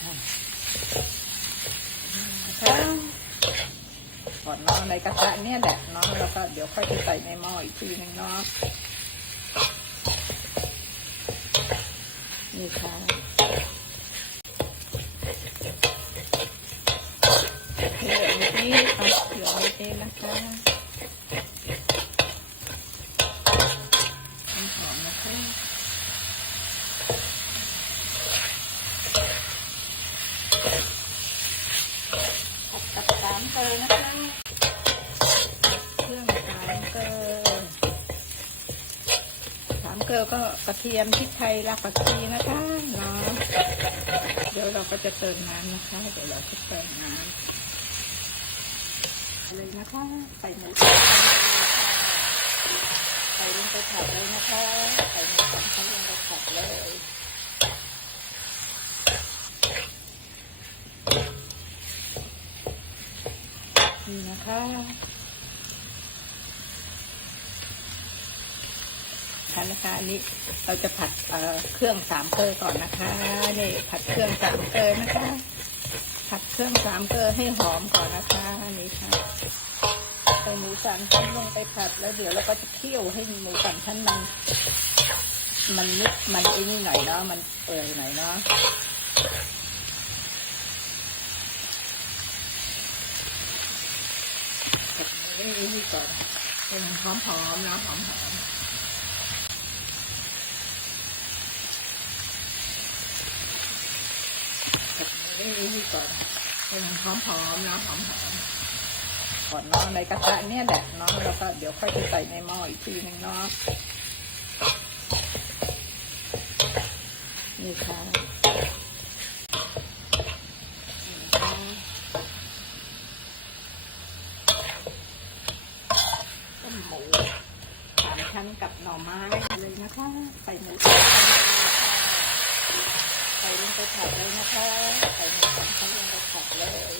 ค่ะค่ะก่อนเนาะในกระทะเนี่ยแหละเนาะแล้วก็เดี๋ยวค่อยไปใส่ในหม้ออีกทีหนึงเนาะนี่ค่ะเหลือนิดนี้ค่ะเหลือนิดนี้นะคะหอมๆนะคะ กับสามเกลอนะคะ เครื่องสามเกลอสามเก ลอก็กระเทียมพริกไทยรากผักชีนะคะเนาะเดี๋ยวเราก็จะเติมน้ำนะคะ เดี๋ยวเราจะเติมน้ำเลยนะคะใส่หมูใส่ลงไปผัดเลยนะคะใส่หมูสับเข้าลงไปผัดเลยนี่นะคะ คะนะคะอันนี้เราจะผัดเเครื่องสามเกลอก่อนนะคะนี่ผัดเครื่องสามเกลอนะคะ ผัดเครื่องสามเกลอให้หอมก่อนนะคะนี่ค่ะใส่หมูสามชั้นลงไปผัดแล้วเดี๋ยวเราก็จะเคี่ยวให้หมูสามชั้นมันมันนิดมันไอ้นี่หน่อยเนาะมันเปื่อยหน่อยเนาะเผ็ดนี้นี่ก่อนเป็นหอมๆนะหอมหอมเผ็ด นี้นี่ก่อนเป็นหอมหอมๆนะหอมหอมก่อนเนาะในกระทะเนี่ยแหละเนาะแล้วก็เดี๋ยวค่อยไปใส่ในหม้ออีกทีหนึ่งเนาะนี่ค่ะนี่ค่ะ ต้มหมูสามชั้นกับหน่อไม้เลยนะคะใส่หมูสับใส่ลงไปผัดเลยนะคะใส่หมูสับเข้าลงไปผัดเลย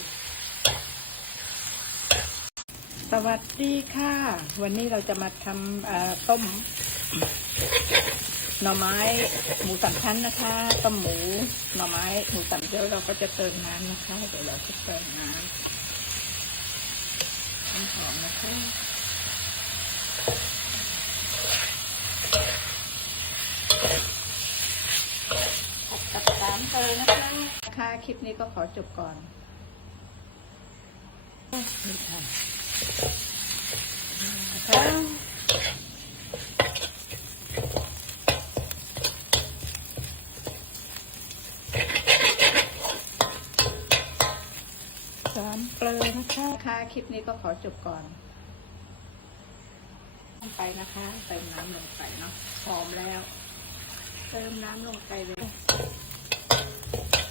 สวัสดีค่ะ วันนี้เราจะมาทำต้มหน่อไม้หมูสามชั้นนะคะต้มหมูหน่อไม้หมูสามเดียวเราก็จะเติมน้ำนะคะเดี๋ยวเราจะเติมน้ำน้ำหอมนะคะกับสามเตอนะคะค่ะคลิปนี้ก็ขอจบก่อนนี่ค่ะนะคะสามเกลอนะ คะค่ะคลิปนี้ก็ขอจบก่อนไปนะคะเติมน้ำลงไปเนาะหอมแล้ว เติมน้ำลงไปเลย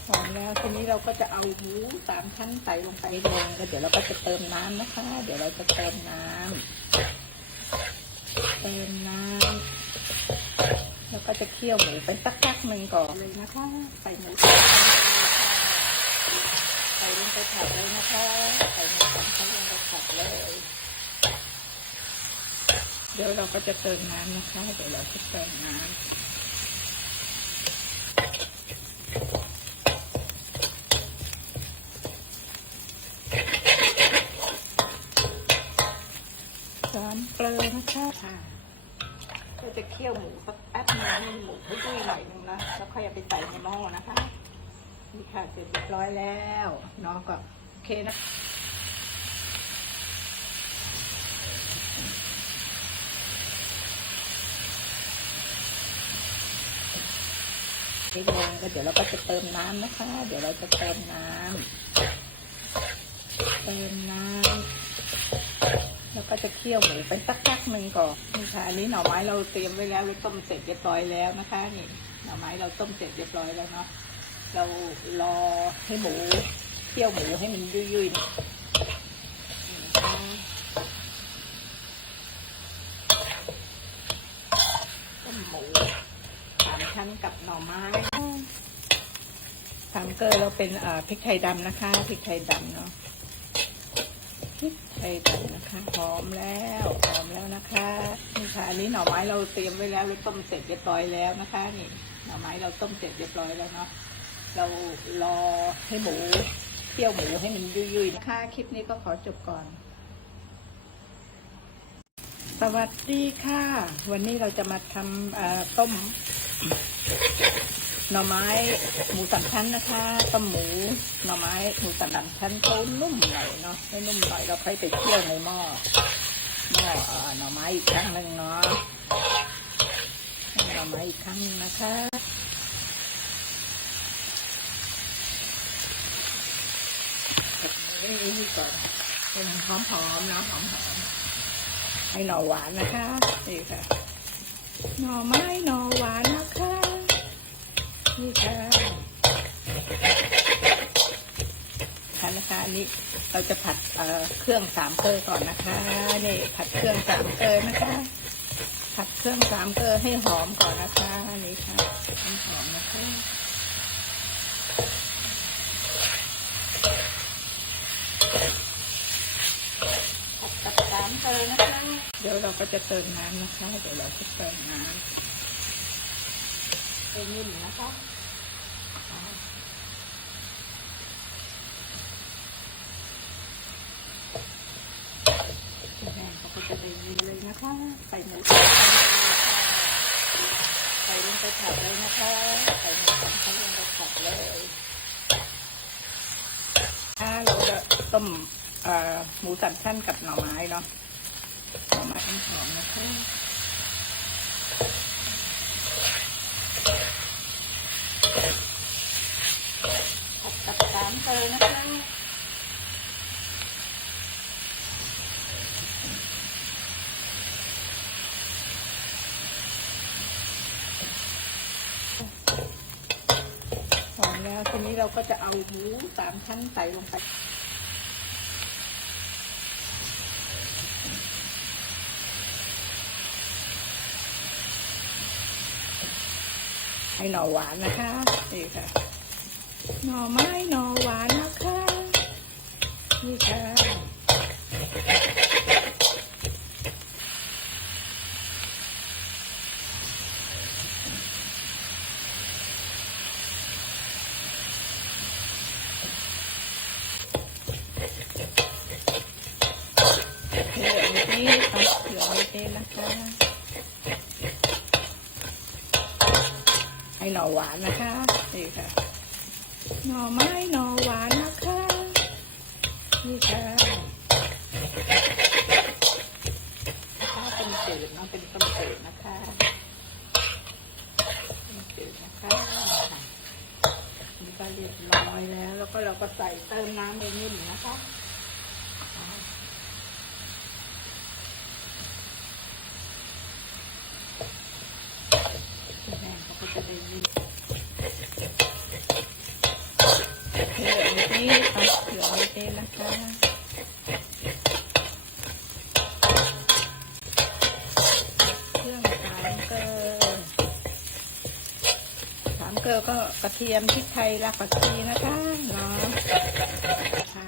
หอมแล้วทีนี้เราก็จะเอาหมูสามชั้นใส่ลงไปเลยแล้วเดี๋ยวเราก็จะเติมน้ำนะคะ เดี๋ยวเราจะเติมน้ำเติมน้ำแล้วก็จะเคี่ยวหมูไปสักพักหนึ่งก่อนเลยนะคะ ใส่หมู ใส่ลงไปผัดเลยนะคะใส่หมูสับเขาลงไปผัดเลย เดี๋ยวเราก็จะเติมน้ำนะคะ เดี๋ยวเราจะเติมน้ำสามเกลือนะคะค่ะก็จะเคี่ยวหมูสักแป๊บนึงให้หมูให้ดุยหน่อยนึงนะแล้วค่อยเอาไปใส่ในหม้อนะคะ นี่ค่ะเสร็จเรียบร้อยแล้วเนาะก็โอเคนะนิดนึงก็เดี๋ยวเราก็จะเติมน้ำนะคะ เดี๋ยวเราจะเติมน้ำเติมน้ำแล้วก็จะเคี่ยวหมูไปสักพักหนึ่งก่อนนี่ค่ะอันนี้หน่อไม้เราเตรียมไว้แล้วเราต้มเสร็จเรียบร้อยแล้วนะคะ นี่หน่อไม้เราต้มเสร็จเรียบร้อยแล้วเนาะ เรารอให้หมูเคี่ยวหมูให้มันยุ่ยๆนะนี่นะคะต้มหมูสามชั้นกับหน่อไม้สามเกลือเราเป็นพริกไทยดำนะคะพริกไทยดำเนาะพริกไทยดำนะคะหอมแล้วหอมแล้วนะคะนี่ค่ะอันนี้หน่อไม้เราเตรียมไว้แล้วเราต้มเสร็จเรียบร้อยแล้วนะคะนี่หน่อไม้เราต้มเสร็จเรียบร้อยแล้วเนาะ เรารอให้หมูเคี่ยวหมูให้มันยุ่ยๆนะคะคลิปนี้ก็ขอจบก่อน สวัสดีค่ะ วันนี้เราจะมาทำต้มหน่อไม้หมูสามชั้นนะคะต้มหมูหน่อไม้หมูสามชั้นเขานุ่มหน่อยเนาะไม่นุ่มหน่อยเราค่อยไปเคี่ยวในหม้อหม้อหน่อไม้อีกครั้งหนึ่งเนาะหน่อไม้อีกครั้งหนึ่งนะคะ นี่ก่อนเป็นหอมๆนะหอมๆให้หน่อหวานนะคะนี่ค่ะหน่อไม้หน่อหวานนะคะนี่ค่ะค่ะนะคะนนี้เราจะผัดเเครื่องสามเกลอก่อนนะคะนี่ผัดเครื่องสามเกลอนะคะ ผัดเครื่องสามเกลอให้หอมก่อนนะคะนนี้ค่ะหอมนะคะผัด กับสามเกลอนะคะ เดี๋ยวเราก็จะเติมน้ำนะคะ เดี๋ยวเราจะเติมน้ำเป็นนิ่มนะคะแม่เขาก็จะได้ยินเลยนะคะใส่หมูสับใส่ลงไปผัดเลยนะคะใส่หมูสับลงไปผัดเลยถ้าเราจะต้มเอ่อหมูสับชั้นกับหน่อไม้เนาะ หน่อไม้หอมนะคะผัดกับสามเกลอนะคะหอมแล้วทีนี้เราก็จะเอาหมูสามชั้นใส่ลงไป ให้หน่อหวานนะคะ นี่ค่ะ หน่อไม้หน่อหวานนะคะ นี่ค่ะเหลืองนิดนี้ค่ะเหลืองนิดนี้นะคะ หน่อหวานนะคะนี่ค่ะ หน่อไม้หน่อหวานนะคะนี่ค่ะถ้าเป็นจืดเนาะเป็นต้มจืดนะคะต้มจืดนะคะนี่ก็เรียบร้อยแล้ว แล้วก็เราก็ใส่เติมน้ำไปนิดหนึ่งนะคะ แม่เขาก็จะได้ยินเหลืองนิดนี้ค่ะเหลืองนิดนี้นะคะ เครื่องสามเกลอสามเกลอก็กระเทียมพริกไทยรากผักชีนะคะเนาะค่ะ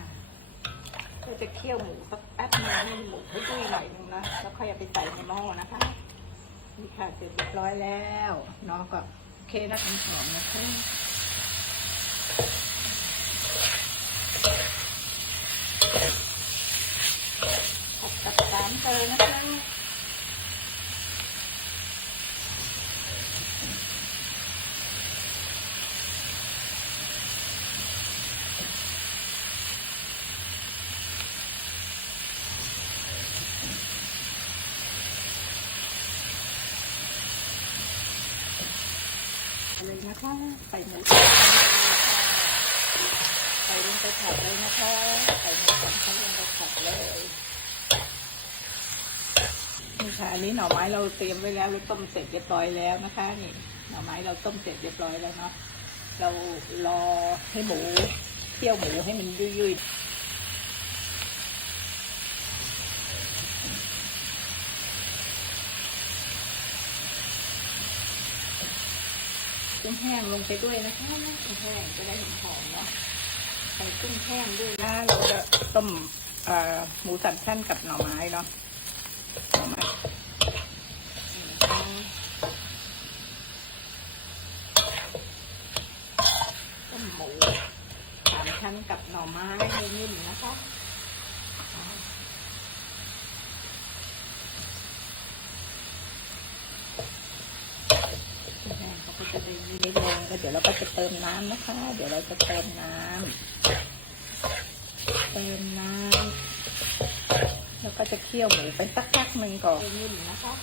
จะเคี่ยวหมูสักแป๊บนึงให้หมูเขาดุยหน่อยนึงนะแล้วค่อยเอาไปใส่ในหม้อนะคะนี่ค่ะเสร็จเรียบร้อยแล้วเนาะก็โอเคนะหอมนะคะผัดกับสามเกลอนะคะ เลยนะคะ ใส่หมูใส่ลงไปผัดเลยนะคะ ใส่หมูสับเข้าลงไปผัดเลยนี่ค่ะอันนี้หน่อไม้เราเตรียมไว้แล้วเราต้มเสร็จเรียบร้อยแล้วนะคะนี่หน่อไม้เราต้มเสร็จเรียบร้อยแล้วเนาะเรารอให้หมูเคี่ยวหมูให้มันยุ่ยๆ กุ้งแห้งลงไปด้วยนะคะกุ้งแห้งจะได้หอมๆเนาะใส่กุ้งแห้งด้วยนะเราจะต้มหมูสามชั้นกับหน่อไม้เนาะหน่อไม้นี่นะคะต้มสามชั้นกับหน่อไม้ให้นิ่มนะคะแห้งเขาก็จะได้ไม่ แรงก็เดี๋ยวเราก็จะเติมน้ำนะคะ เดี๋ยวเราจะเติมน้ำเติมน้ำแล้วก็จะเคี่ยวหมูไปสักพักหนึ่งก่อนนิ่มนะคะ